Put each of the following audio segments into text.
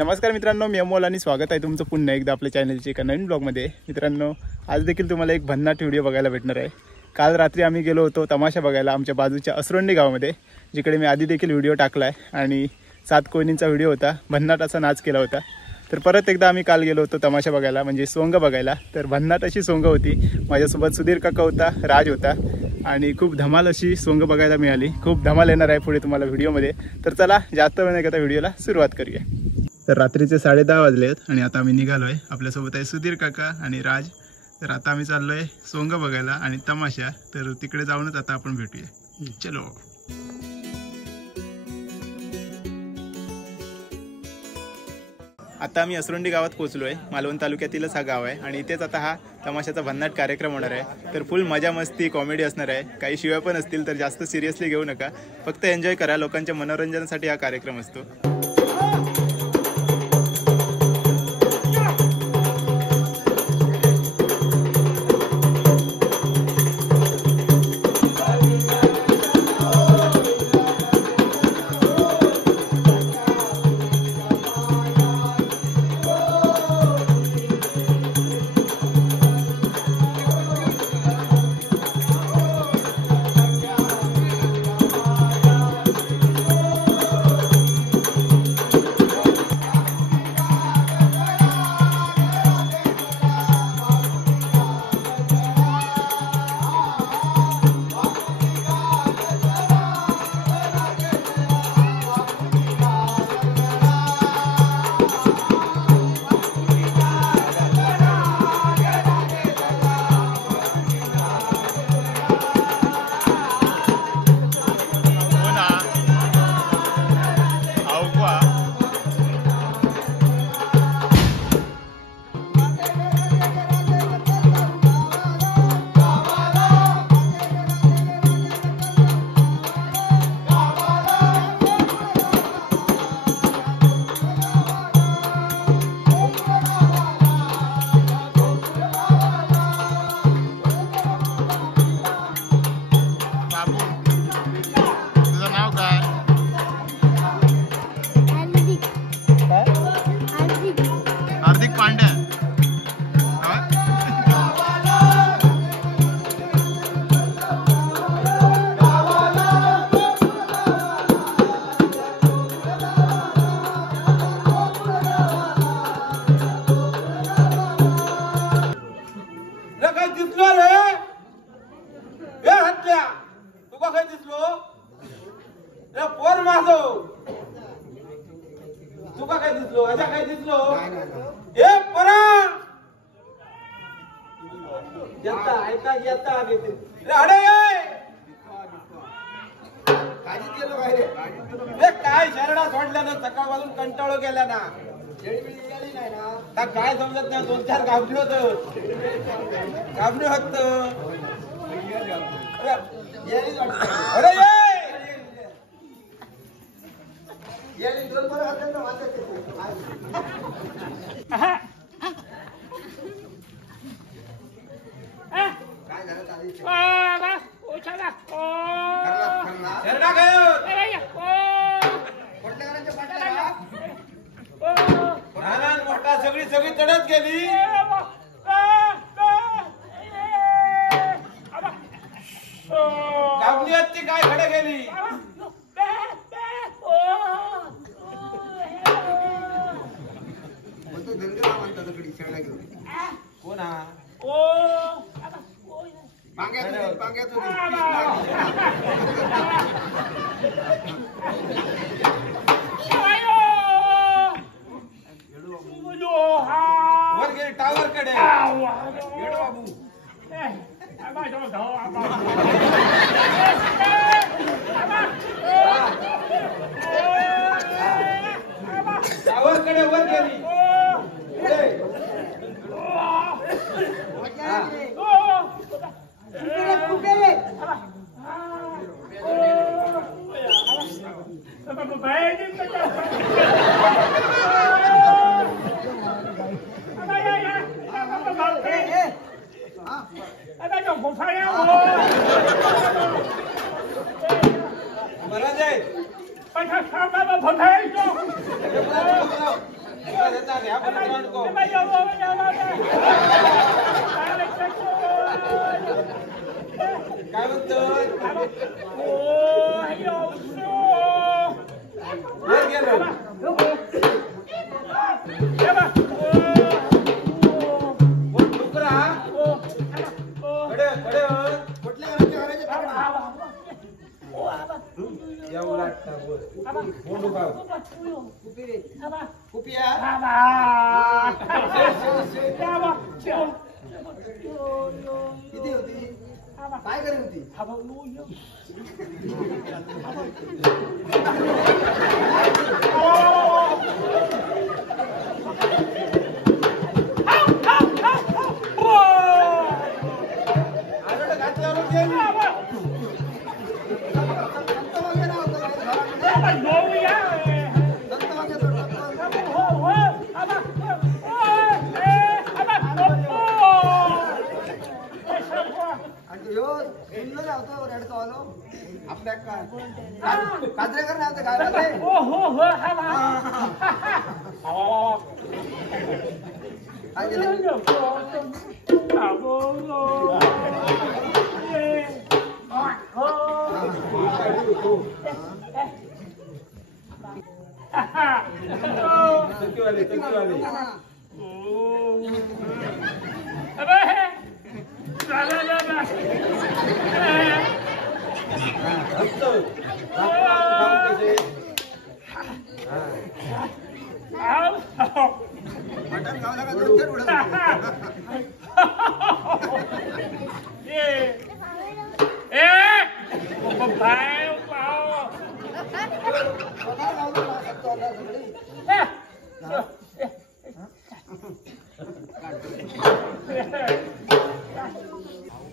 नमस्कार मित्रांनो, मी अमोल आणि स्वागत आहे तुमचं पुन्हा एकदा आपल्या चॅनलच्या एका नवीन ब्लॉगमध्ये। मित्रांनो, आज देखील तुम्हाला एक भन्नाट व्हिडिओ बघायला भेटणार आहे। काल रात्री आम्ही गेलो होतो तमाशा बघायला आमच्या बाजूच्या असरोंडी गावामध्ये, जिकडे मी आधी देखील व्हिडिओ टाकला आहे आणि 7 कोयनींचा व्हिडिओ होता। भन्नाट असा नाच केला होता। तर परत एकदा आम्ही काल गेलो होतो तमाशा बघायला, म्हणजे सोंग बघायला। तर भन्नाट अशी सोंग होती। माझ्यासोबत सुधीर काका होता, राज होता आणि खूप धमाल अशी सोंग बघायला मिळाली। खूप धमाल येणार आहे पुढे तुम्हाला व्हिडिओमध्ये। तर चला जास्त वेळ न घेता व्हिडिओला सुरुवात करूया। तर रात्रीचे 10:30 वाजलेत आणि आता आम्ही निघालोय। आपल्यासोबत आहे सुधीर काका आणि राज। तर आता आम्ही चाललोय सोंग बघायला आणि तमाशा। तर तिकडे जाऊनच आता आपण भेटूया। चलो। आता आम्ही असरोंडी गावात पोहोचलोय। मालवण तालुक्यातीलच हा गाव आहे आणि इथेच आता हा तमाशाचा भन्नाट कार्यक्रम होणार आहे। तर फुल मजा मस्ती कॉमेडी असणार आहे। काही शिव्या पण असतील, तर जास्त सिरियसली घेऊ नका, फक्त एन्जॉय करा। लोकांच्या मनोरंजनासाठी हा कार्यक्रम असतो। तुका काय दिसलो? अजा काय दिसलो? ए परा येता ऐका येता आगे ते रे अडे ये काजी गेलो काय रे? ए काय शरडा सोडल्यानं सकाळपासून कंटाळो गेला ना। येळी नाही ना का काय समजत नाही। 2-4 गावठी होत अरे ये येळी दोन बरं हातात ना वाटत काय झालं आधी ओ चला ओ शरडा गयो अरे कोटल्या गाण्याच्या पाट्याला लहान मोठा सगळी चढत गेली। गावली हत्ती काय खडे गेली। कोण हा? वर गेली टावर कडे बाबू टावर कडे वर गेली। काय म्हणतो गेलो किती होती काय करी होती आपल्या काजरेकर नाही होते काय मटन खावला का दोन उडत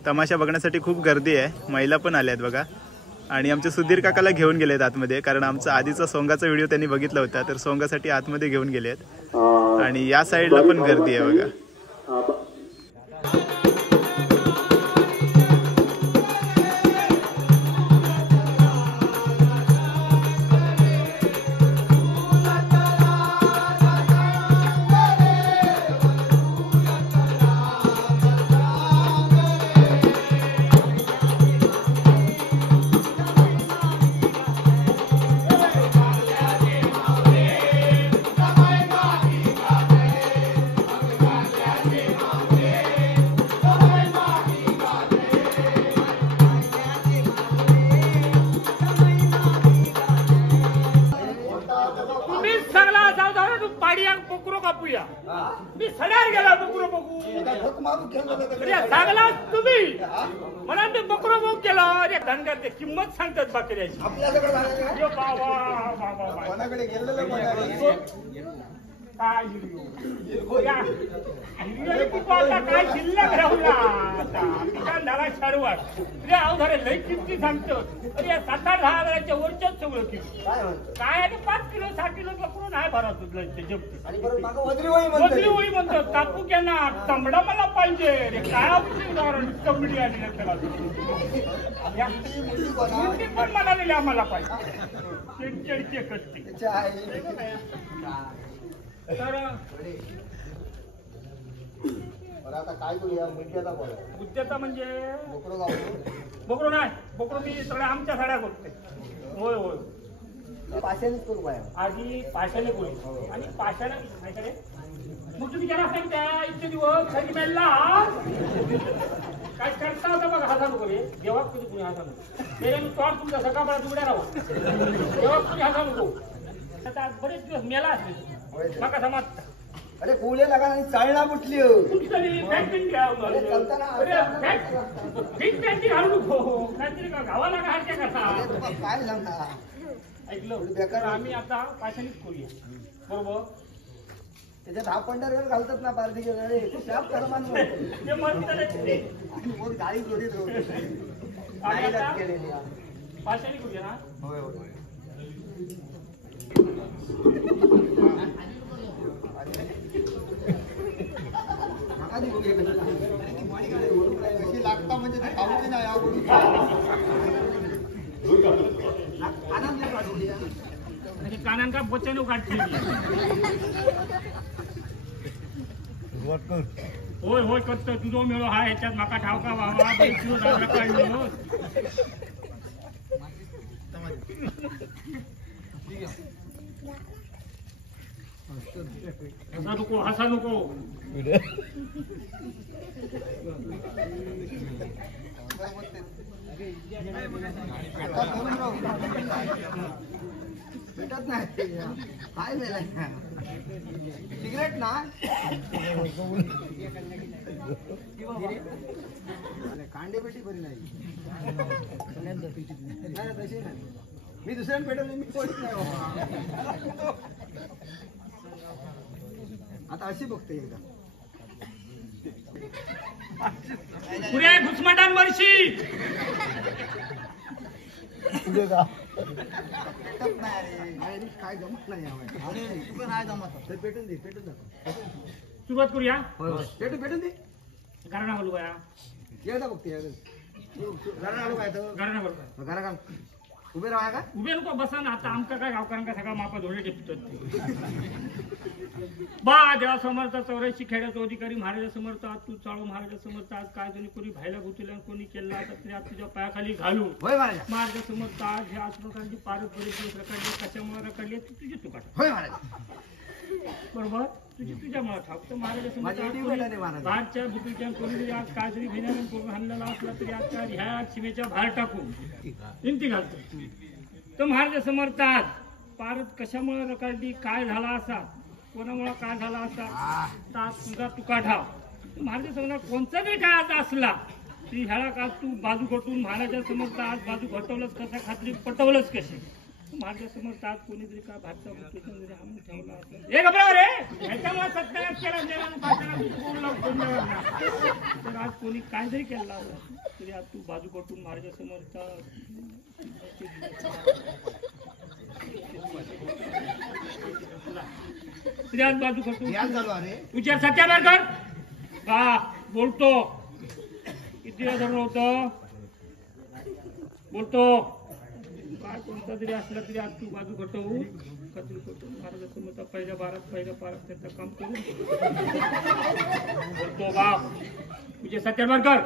तमाशा बघण्यासाठी खूप गर्दी आहे, महिला पण आल्या आहेत बघा. आणि आमच्या सुधीर काकाला घेऊन गेलेत आतमध्ये, कारण आमचा आधीचा सोंगाचा व्हिडिओ त्यांनी बघितला होता, तर सोंगासाठी आतमध्ये घेऊन गेलेत. आणि या साईडला पण गर्दी आहे बघा. मी सड्यावर गेला बकरो बघू सांगला तुम्ही म्हणा ते बकरो बघू केला. अरे धनगर किंमत सांगतात बकऱ्याची काय काय शिल्लक राहुला झाला सर्वात अवधारे लई किमती सांगतो. अरे 7-10 हजाराच्या वरच्याच सगळं किमती काय आहे. 5 किलो 6 किलो बकरून आहे भरत बदली होई म्हणतो. कापू ना तांबडा मला पाहिजे. रे काय उदाहरण कबड्डी आली पण मला दिली आम्हाला पाहिजे. चिडचिडचे कष्टी तर आता काय करूया मुद्द्याचा म्हणजे बकरो नाही. बकरो मी सगळ्या आमच्या साड्या बघते. होय होय पाशानेच करू बाया. आधी पाशाने करू आणि पाशाने काय मग तुम्ही त्याला सांगता इतके दिवस खाली मेलला काय करता होता बघा. हाता नको रे जेव्हा कधी कुणी हाता नको त्याला मी तोड तुमचा सकाळपर्यंत उड्या राहा जेव्हा कुणी हाता नको. आता बरेच दिवस मेला असते बघा समाज. अरे कोळे लागा आणि चाळणा बुटली गावाला काय कसा काय सांगता ऐकलं बेकार. आम्ही आता पाशानेच करूया बरोबर. त्याच्यात हा पंढरवर घालतात ना पार्टी गाडी जोडीत पाशाने करूया ना. होय होय लागता म्हणजे खाऊची नाही आवडून म्हणजे कानान का बोच्याने काढते होय होय करतो तुझो मेळो हा ह्याच्यात माका ठावका व्हावा काढलो हसा नको भेटत नाही काय सिगरेट ना कांडे पेटी बरी नाही तशी नाही मी दुसऱ्या पेटवले मी कोणीच नाही आता अशी बघते एकदा पुढे घुसमटान वर्षी काय जमत नाही नाही जमत पेटून दे पेटून जा सुरुवात करूया पेटून दे घराणा बोलू बया एकदा बघते घराणा आलो काय तर घराणा बोलू घरा का उभे राहा का उभे नको बसा ना आता आमका काय गावकऱ्यांका सगळा मापा धोळे टेपतात बा देवा समर्थ 84 खेड्याचा अधिकारी महाराजा समर्थ आज तू चाळू महाराजा समर्थ आज काय जणी कोणी भायला गुतल्या कोणी केला तर ते आज तुझ्या पायाखाली घालू होय महाराजा समर्थ आज हे आज प्रकारची पारंपरिक रखडले कशामुळे रखडले तुझी चुकाट होय महाराज बरोबर तुझ्यामुळे ठाकतो महाराजा समर्थ बाहेरच्या बुटीच्या कोणी आज काय जरी भेण्यानं करून आणलेला असला तरी आज काय ह्या सीमेच्या बाहेर टाकून इंती घालतो तर महाराजा समर्थ आज पारत कशामुळे रखडली काय झाला असा कोणामुळे काय झाला असा तास तुझा तुका ठाव महाराजा समर्थ कोणता जरी काय आता असला तरी ह्याला का तू बाजू घटून महाराजा समर्थ आज बाजू घटवलंच कसा खात्री पटवलंच कशी महाराजा समर्थ आज कोणीतरी का भारता जरी आम्ही ठेवला असला हे घबराव रे ह्याच्यामुळे सत्यानाश केला तर आज कोणी काय जरी केला असला तरी आज तू बाजू घटून महाराजा समर्थ आज बाजू घटून विचार सत्यानाश कर का बोलतो किती वेळा धरून होतं बोलतो काय कोणता जरी असला तरी आज तू बाजू घटवू खात्री करतो महाराजा समोर पहिल्या बारात पहिल्या पारात त्याचं काम करून बोलतो बाप तुझे सत्यानाश कर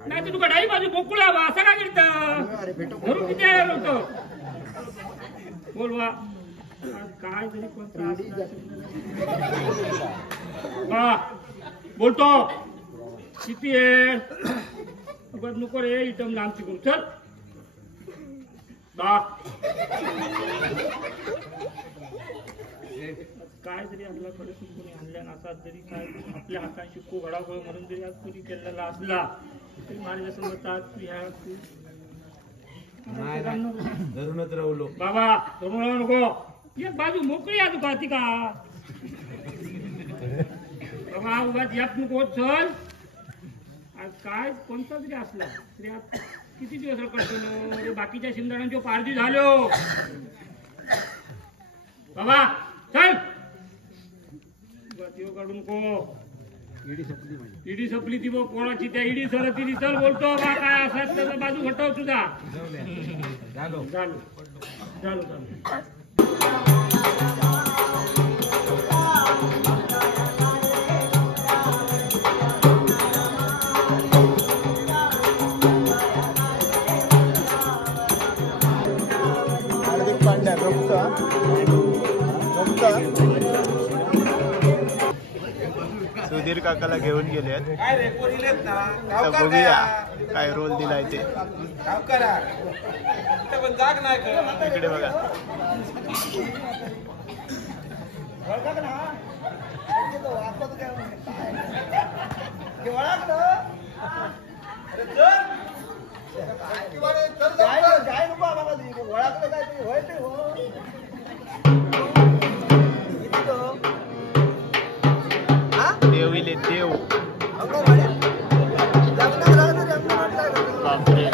नाही तर तुका डाई बाजू बोकुळा असं का करत धरून किती वेळा होतं बोलवा काय जरी कोणता बोलतो किती आहे नको रे इथं लांबची करू चल काय जरी आपल्याकडे कोणी आणल्या नसात जरी काय आपल्या हातात शिक्को घडावळ म्हणून जरी आज कोणी केलेला असला तरी माझ्या समोर आज ह्या धरूनच राहुलो बाबा धरून नको एक बाजू मोकळी आहे तुका ती का बाबा उगाच यात नको चल आज काय कोणता जरी असला तरी आज किती दिवस रखडतो बाकीच्या शिंदणांच्या पारधी झालो बाबा चल काढू नको इडी सपली ती कोणाची त्या इडी सर ती चल बोलतो बा काय असं त्याचा बाजू घटव तुझा झालो झालो झालो सुधीर काकाला घेऊन गेले काय रेकॉर्ड दिलेत ना बघूया काय रोल दिलाय ते करा पण जाग नाही इकडे बघा देवीले देव बापरे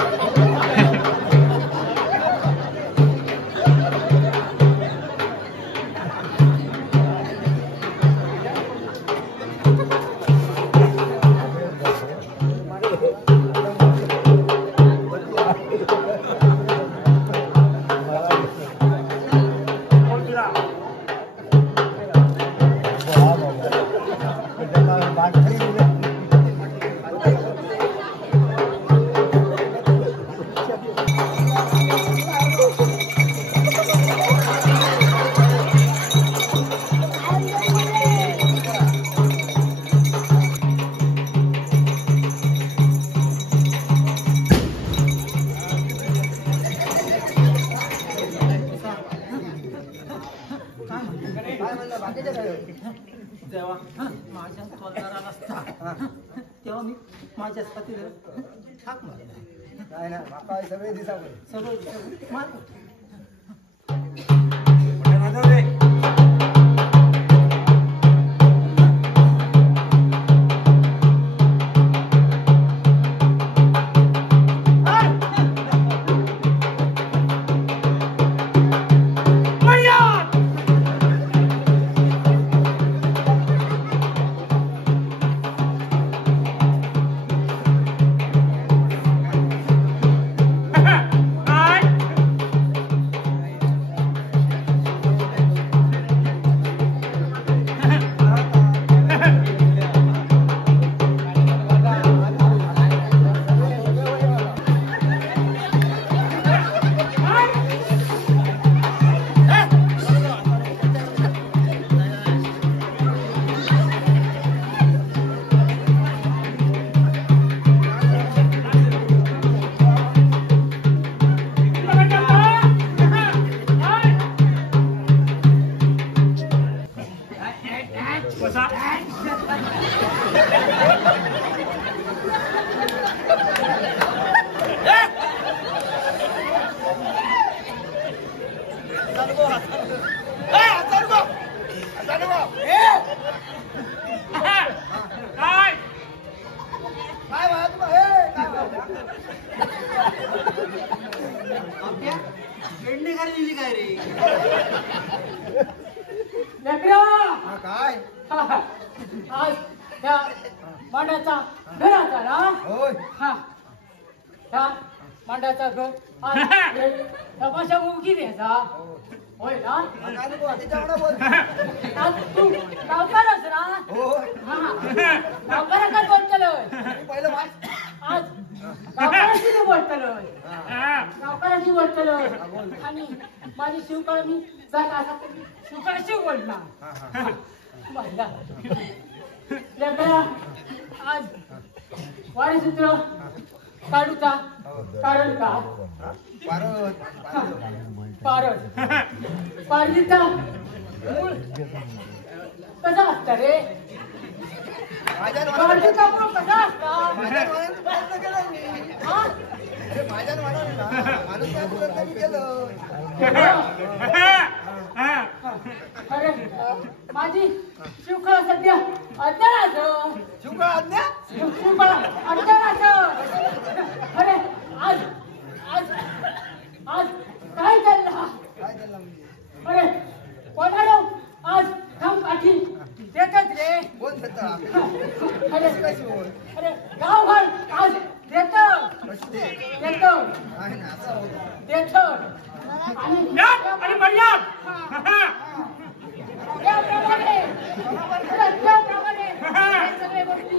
तेव्हा माझ्या स्वतःला नसता तेव्हा मी माझ्या साथीला ठाक मारला. काय ना बापा सगळे दिसावे सगळं मार काय आज त्या मांडाचा घराचा ना होय हा त्या मांडाचा घर आज तमाशा उगी द्यायचा होय ना काय नको त्याच्यावर बोल आज तू गावकारच ना होय हा गावकाराचा बोलतलोय पहिलं वाच आज गावकाराशी बोलतलोय गावकाराशी बोलतलोय आणि माझी शिवकाळ मी जागा असा शिवकाळाशी बोलणार महिला लेकरा आज वारीसूत्र काढूचा कारण का पारद पारदीचा मूळ कसा असता रे पारदीचा मूळ कसा असता हा? माझ्या माणूस केलं अरे माझी शिवकाळ सध्या अज्ञानाचं शुक्र आज्ञा शिवकाळ अज्ञानाचं अरे आज आज आज काय चाललं काय झालं म्हणजे अरे कोणाला आज थांब पाठी देतात रे कोण देता अरे कशी बोल अरे गावभर आज देत कशी दे देत आहे ना असं होतं देत आणि आणि मर्याद त्याप्रमाणे त्याप्रमाणे हे सगळे गोष्टी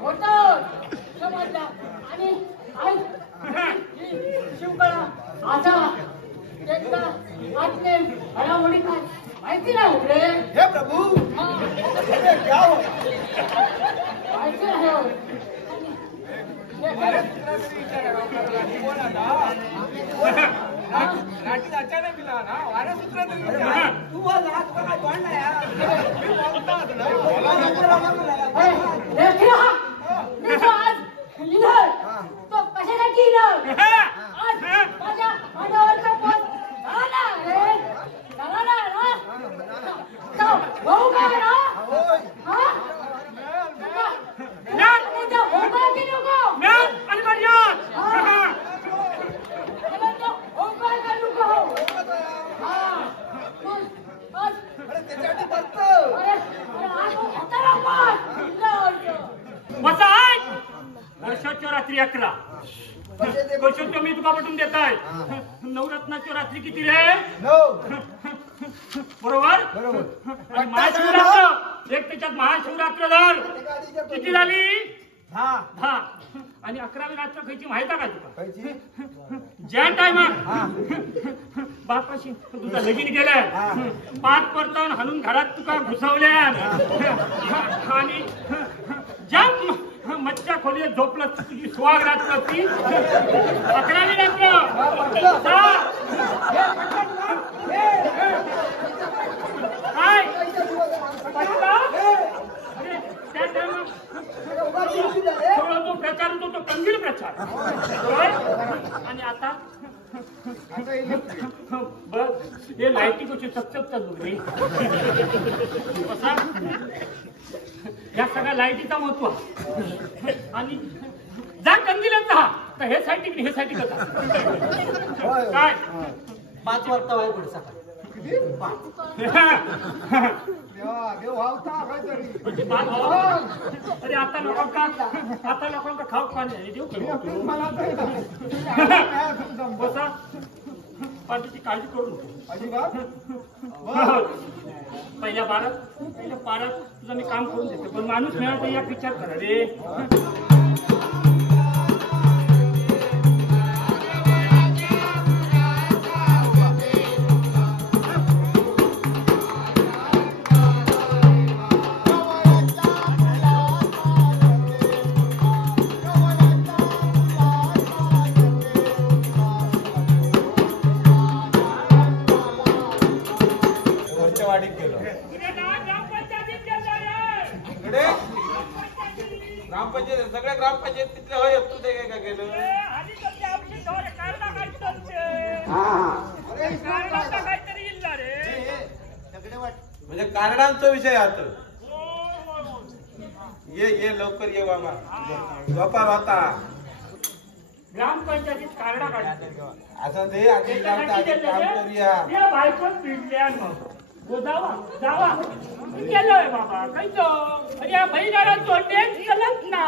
होतात समजला आणि आज ही शिवकळा आता एकदा आतले घडामोडी काय माहिती नाही रे हे प्रभू अरे क्या हो माहिती नाही हो. अचानक मिला ना वाऱ्यासूत्र तू बोल ना तुला काय तोंड नाही यार मी बोलतो आज लिहिलं तो कशासाठी लिहिलं आज माझ्या माझ्यावरचा पोट झाला रे झाला ना भाऊ का ना होय हा तुझा भाऊ का की नको आणि मर्याद भाऊ काय का नको हा आज अरे त्याच्यासाठी बसतो बसा वर्षाच्या रात्री 11 वर्षाच्या मी तुका पटून देत आहे नवरत्नाच्या रात्री किती रे नो बरोबर बरोबर आणि महाशिवरात्र एक त्याच्यात महाशिवरात्र धर किती झाली 10 आणि 11वी रात्र खायची माहिती का तुका ज्या टायमात बापाशी तुझा लगीन केलंय पाच परतावून हाणून घरात तुका घुसवल्या आणि ज्या मच्छा खोलीत झोपलं तुझी सुहाग रात्र ती 11वी रात्र काय आता इलेक्ट्रिक बस हे लाईटी कशी चकचक चालू रे कसा या सगळ्या लाईटीचा महत्व आणि जा कंदिलात जा तर हे साठी हे साठी कसा काय 5 वाजता व्हाय पुढे सकाळी देव वावता काहीतरी म्हणजे बाल भावा. अरे आता लोकांका खाऊ पाणी देऊ करू मला बसा पाठीची काळजी करू नको अजिबात पहिल्या पारात तुझं मी काम करून देतो पण माणूस मिळाला तर याक विचार करा रे वाडीत गेलो इकडे ग्रामपंचायत सगळ्या ग्रामपंचायत तिथले होय तू ते काय गेलो म्हणजे कार्डांचा विषय आता ये लवकर ये बाबा व्यापार होता ग्रामपंचायतीत कार्डा काढतात असं ते आधी काम करूया या बायकोत पिटल्या मग गोदावा जावा केलंय बाबा काहीच अरे या बैलगाड्याचो टेट चलत ना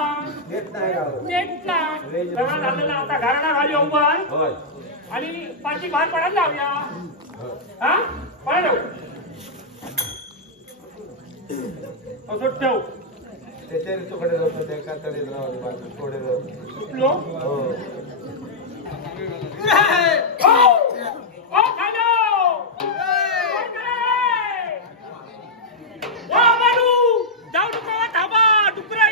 येत नाही गाव टेट ना सगळं झालेलं आता घराणा घाली उभार होय आणि पाठी बाहेर पडायला लावूया हा पडायला असं ठेव त्याच्या तुकडे जातो ते कातडे थोडे सुटलो हो जाऊ नको थांबा डुकरा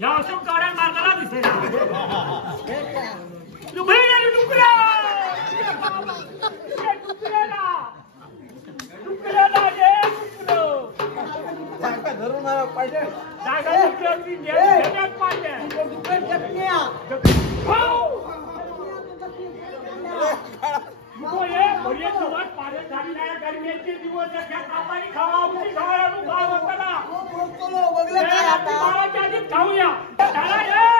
या अशोक गाड्या मार्गाला दिसेल धरून पाहिजे नको ये घरी सोबत पाण्यात झाली नाही गरमीचे दिवस त्या कापानी खावा उशी खावा तू भाव होता ना बघलं काय आता बाळाच्या आधीच खाऊया चला ये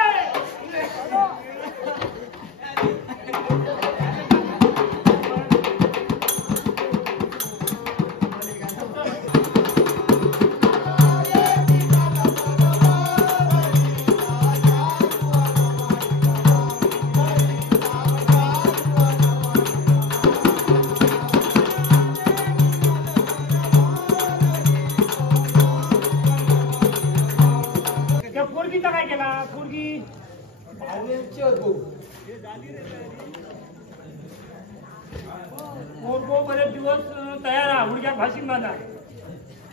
पोरगीचा काय केला पोरगी पोरगो बरेच दिवस तयार आहे हुडक्या भाषी बांधा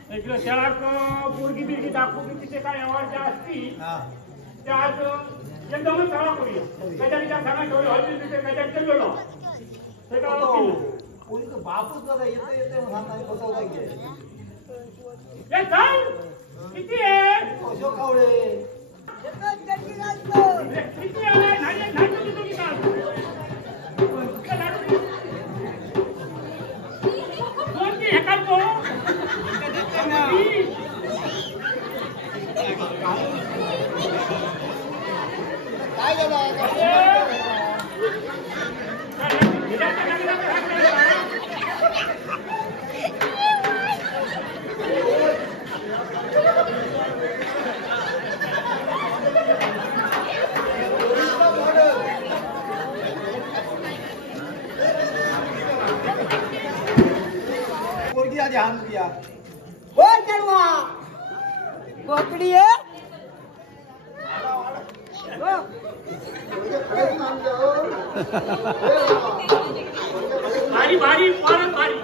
इकडे त्याला पोरगी बिरगी दाखवून तिथे काय व्यवहारच्या असती त्या आज एकदमच सगळा करूया त्याच्या विचार सगळा ठेवले हॉटेल तिथे त्याच्यात चाललो ते काय बापूच बघा येते येते ये चल किती आहे किती आहे नाही नाही तुझी तुझी का कोणती हे काय तो काय झालं पोरगी आधी हान दिया हो चलवा कोकडी आहे भारी भारी फारच भारी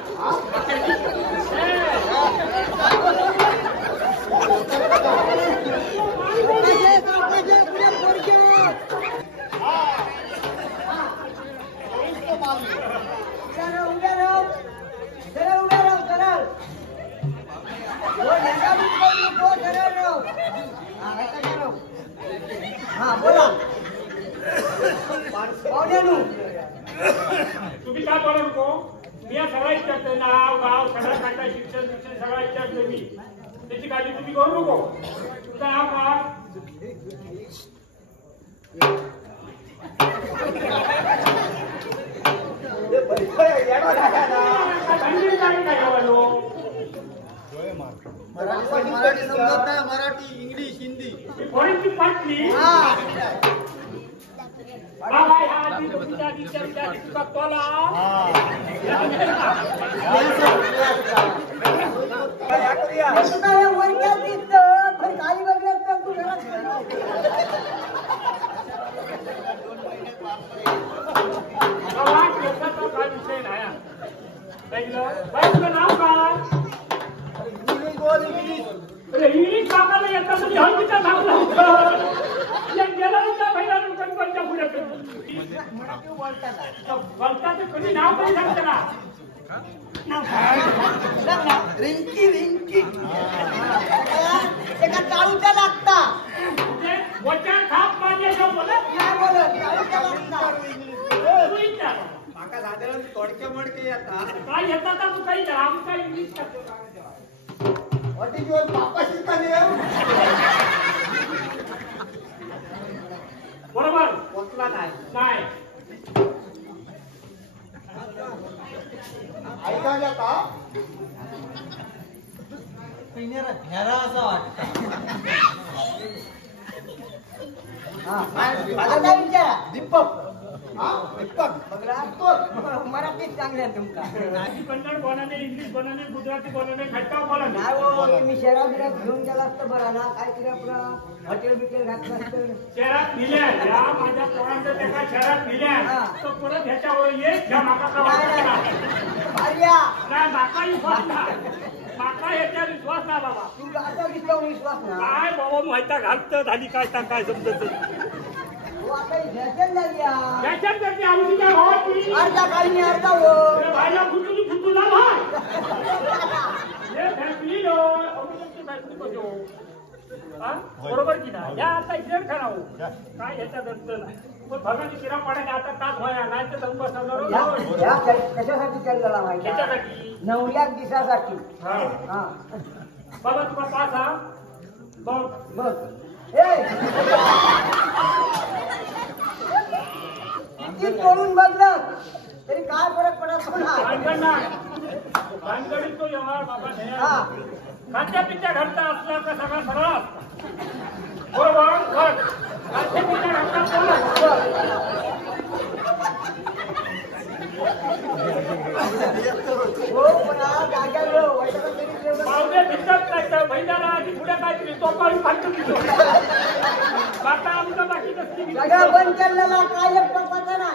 हा बोला पाहुण्यानु तुम्ही काय बोला नको मी या सगळा विचारतोय नाव गाव सगळा काढता शिक्षण शिक्षण सगळा विचारतोय मी त्याची काळजी तुम्ही करू नको तुझं नाव काय मराठी समजत नाही मराठी इंग्लिश हिंदी फॉरेनची पाटली बाबा ह्या आधी तुमच्या विचार तुका तोला वर्गात दिसत पण खाली बघण्यात तू घरात बाबा त्याचा काय विषय नाही ऐकलं बाई तुझं नाव काय इंग्लिश बाबाला येतात तुम्ही हळदीचा सांगला गेला पहिला कंपनीच्या पुढे बोलतात कधी नाव काही सांगते ना रिंकी रिंकी एका टाळूचा लागता वचन खाप मारण्याच्या बोलत नाही बोलत टाळूचा लागता तू विचार माका साधारण तोडके मडके येतात काय येतात का तू काही आमचा इंग्लिश व्हॉट इज युअर पापाशी का बरोबर पोचला नाही नाही ऐकायला का घेरा असा वाटतं आता विचारा दीपक दीपक मराठीत चांगले तुमका कन्नड बोलाने इंग्लिश बोलाने गुजराती बोलाने खटका बोलाने नाही हो मी शहरा बिरात घेऊन गेला असतं बरं ना काहीतरी आपलं हॉटेल बिटेल घातलं असतं शहरात दिल्या या माझ्या पोरांचं त्याला शहरात दिल्या तर परत ह्याच्यावर येत घ्या माका भार्या काय माका विश्वास नाही माका याच्या विश्वास नाही बाबा तू आता विश्वास ना काय बाबा माहिती घालत झाली काय समजत हो आता फॅशन झाली त्याच्यात करते आमची काय भावाची अर्धा काही अर्धा हो भाईला फुटून फुटू ना भाई हे फॅमिली नो अमृतची फॅमिली बघो बरोबर की ना या आता इकडे खरा हो काय ह्याच्या दर्शन नाही पण भगाची शिरा पाडायला आता तास व्हाया नाही तर जाऊन बसणार कशासाठी चाललेला माहिती त्याच्यासाठी नवल्याक दिसासाठी हा हा बाबा तुला पाच हा बघ बघ किती तोडून बघलं तरी काय फरक पडत भानगडीत तो व्यवहार बाबा हा खात्या पित्या घरचा असला का सगळा सरळ असता बरोबर खात्या पित्या घरचा पावले भिजत काय महिन्याला आधी पुढे काहीतरी तो पाळी फाटतो तिथं बाका आमचं बाकी नसती सगळं बंद केलेला काय एक पप्पाचा ना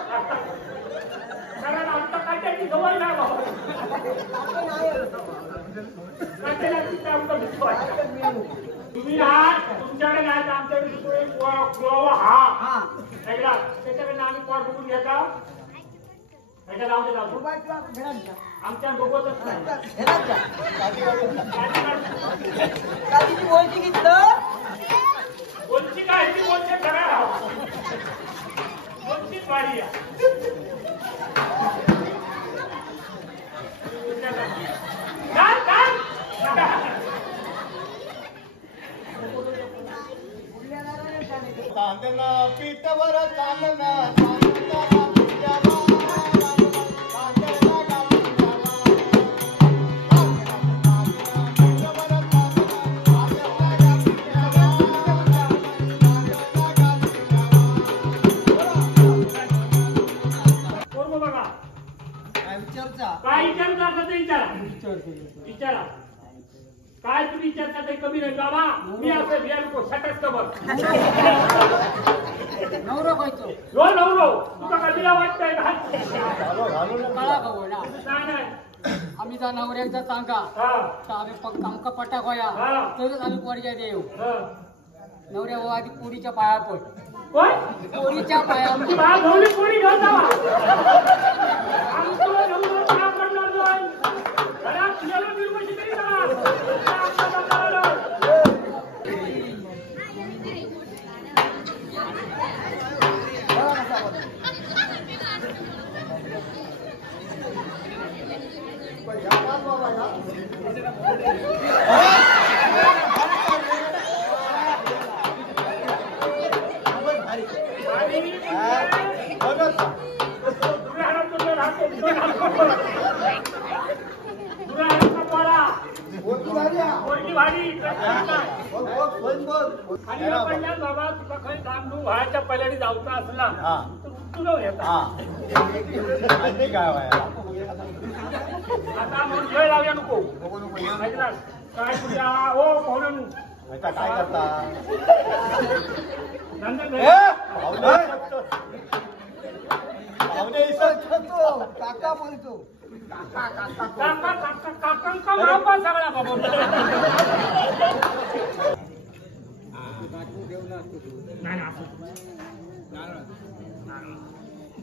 कारण आमचा काट्याची सवय नाही बाबा काट्याला तिथं आमचं भिजतो तुम्ही आज तुमच्याकडे नाही तर आमच्याकडे तो एक पुरावा हा ऐकला त्याच्याकडे आम्ही कॉल बघून घ्यायचा त्याच्या लावून देतो आमच्या बघतच नाही ओळखी घेतलं कोणची काय ती बोलते सगळ्या कोणची वारी पीठवर काय विचारता असं ते विचारा काय तुम्ही विचारता ते कमी नाही बाबा मी असं बिया नको सटक बघ नवरा पाहिजे रो नवरो तुका कधीला वाटतंय नाही आम्ही जा नवऱ्याचा सांगा तर आम्ही आमका पटाक होया तरच आम्ही पोरग्या देऊ नवऱ्या हो आधी पोरीच्या पाया पड कोण पोरीच्या पाया धोली पोरी घेऊन जावा आमचं नवरो पाया पडणार नाही घरात तुझ्याला निर्मशी तरी बाबा तुला काही काम तू व्हायच्या पहिल्याने जाऊचा असला तर तुला येता आता म्हणून खेळ लावूया नको ऐकला काय तुझ्या हो पाहुण्या काय करता काका बोलतो काका काका काकांका बाबा सगळ्या बाबा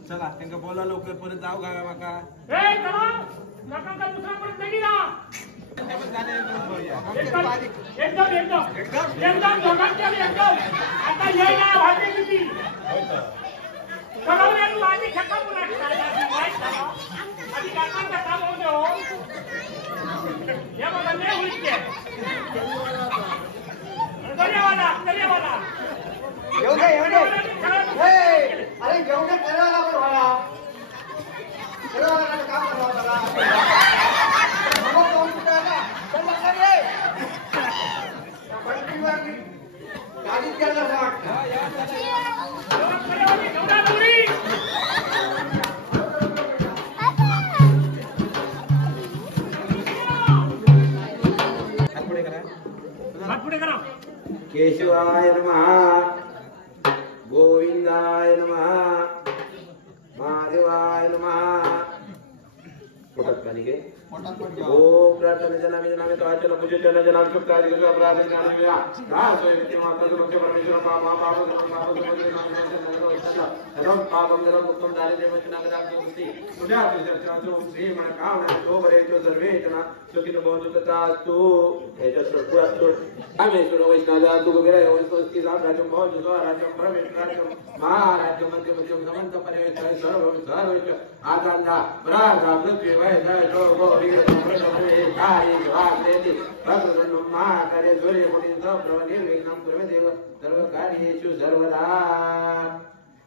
चला त्यांना बोला लवकर परत जाऊ का माका दुसरा परत नाही ना एकदम दोघांच्या एकदम आता ये ना भाजी किती कळवण्यात माझी खट्टा आधी काकांचा काम होतो या बाबा नाही होईल धन्यवाद अरे जेवढे करायला केशवाय नमः गोविंदाय नमः महादेवाय नमः ओम प्रार्थनेच्या नामे नामे तो आचरण पूजेच्या नामे सुखारी गजा प्रार्थनेच्या नामे या दासोय विती माता सुरक्षा परमेश्वर पापा सर्व पापम जरा मुक्तम दारिद्र्य मोचनाय दानते तुझ्या चर्चाचो श्री मन कामना तो बरेचो सर्वेचना सुखिनो भवतु तथास्तु हेच्या सर्वात आमेश्वर वैष्णव तू गेला वस्तुस्ती राज्य भवतु तो राज्य परमेश्वर महाराज्य मध्य मध्य समंत परिवेश सर्व आकांदा प्रागा पृथ्वी वैद्य जो गो सर्व कार्येषु सर्वदा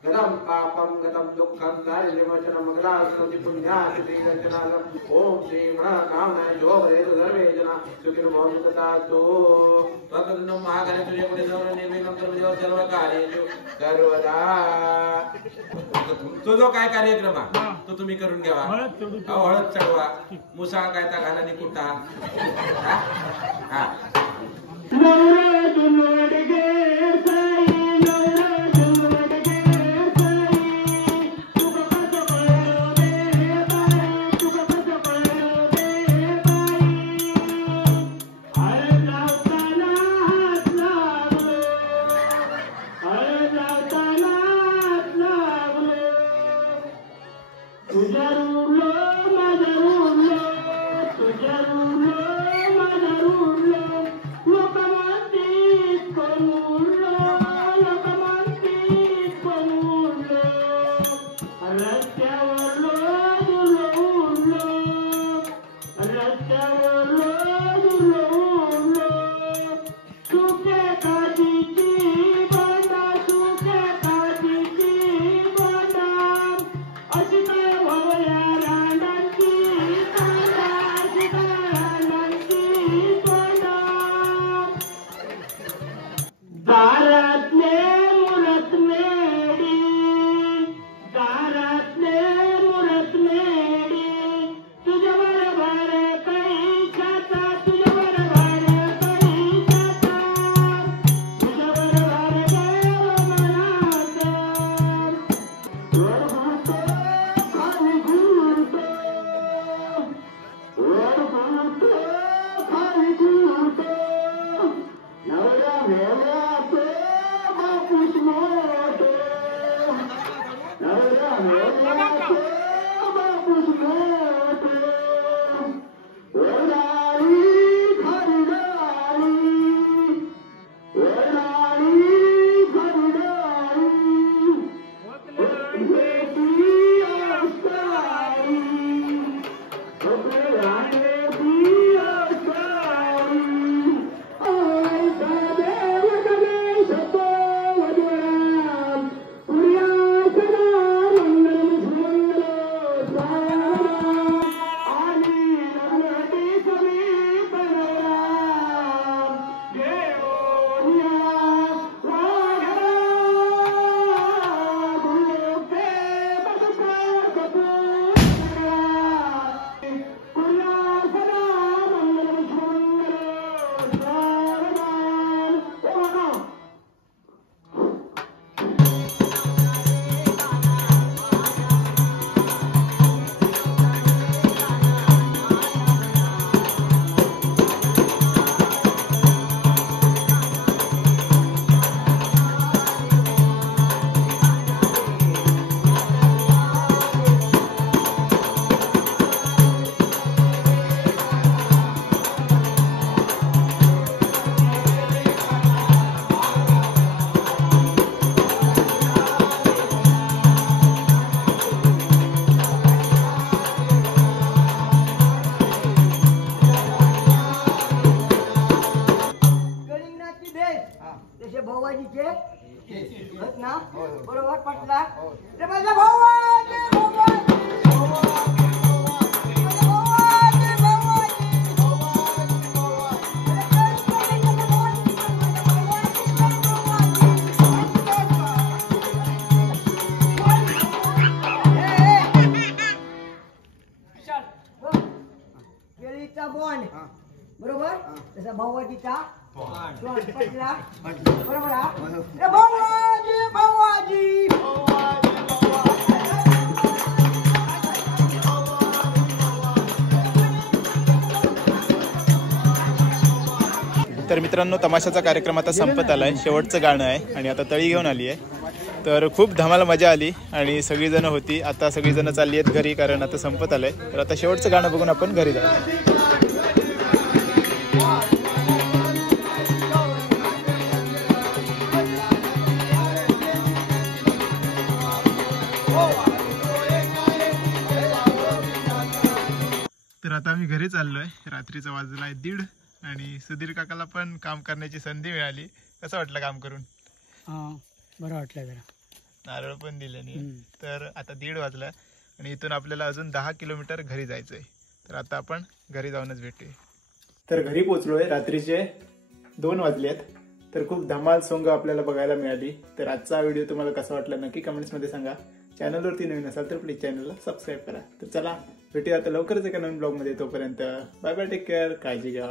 गतं पापं गतं दुःखं दारिद्र्यमोचनं मंगलास्मृति पुण्याति श्रीरचनागम् ओम श्री मनोकामनाय शोभयतु सर्वे जना सुखिनो भवन्तु तथास्तु वक्रतुण्डं महाकाय सूर्यकोटि निर्विघ्नं कुरु सर्व कार्येषु सर्वदा तो जो काय कार्यक्रम तो तुम्ही करून घ्यावा हळद चढवा मुसाळ काय ता घाला निकुटा हा बरोबर तसा भाऊजीचा पटला बरोबर हा भाऊजी भाऊजी तर मित्रांनो, तमाशाचा कार्यक्रम आता संपत आलाय, शेवटचं गाणं आहे आणि आता तळी घेऊन आली आहे. तर खूप धमाल मजा आली आणि सगळीजण होती. आता सगळीजण चालली आहेत घरी, कारण आता संपत आलंय. तर आता शेवटचं गाणं बघून आपण घरी जाऊ. तर आता आम्ही घरी चाललोय. रात्रीचा वाजला आहे 1:30 आणि सुधीर काकाला पण काम करण्याची संधी मिळाली. कसं वाटलं काम करून? बरं वाटलं जरा. नारळ पण दिले नाही. तर आता 1:30 वाजला आणि इथून आपल्याला अजून 10 किलोमीटर घरी जायचंय. तर आता आपण घरी जाऊनच भेटूया. तर घरी पोहोचलोय. रात्रीचे 2 वाजलेत. तर खूप धमाल सोंग आपल्याला बघायला मिळाली. तर आजचा व्हिडिओ तुम्हाला कसा वाटला नक्की कमेंट्समध्ये सांगा. चॅनलवरती नवीन असाल तर प्लीज चॅनलला सबस्क्राईब करा. तर चला भेटूया आता लवकरच एका नवीन ब्लॉगमध्ये. तोपर्यंत बाय बाय, टेक केअर, काळजी घ्या.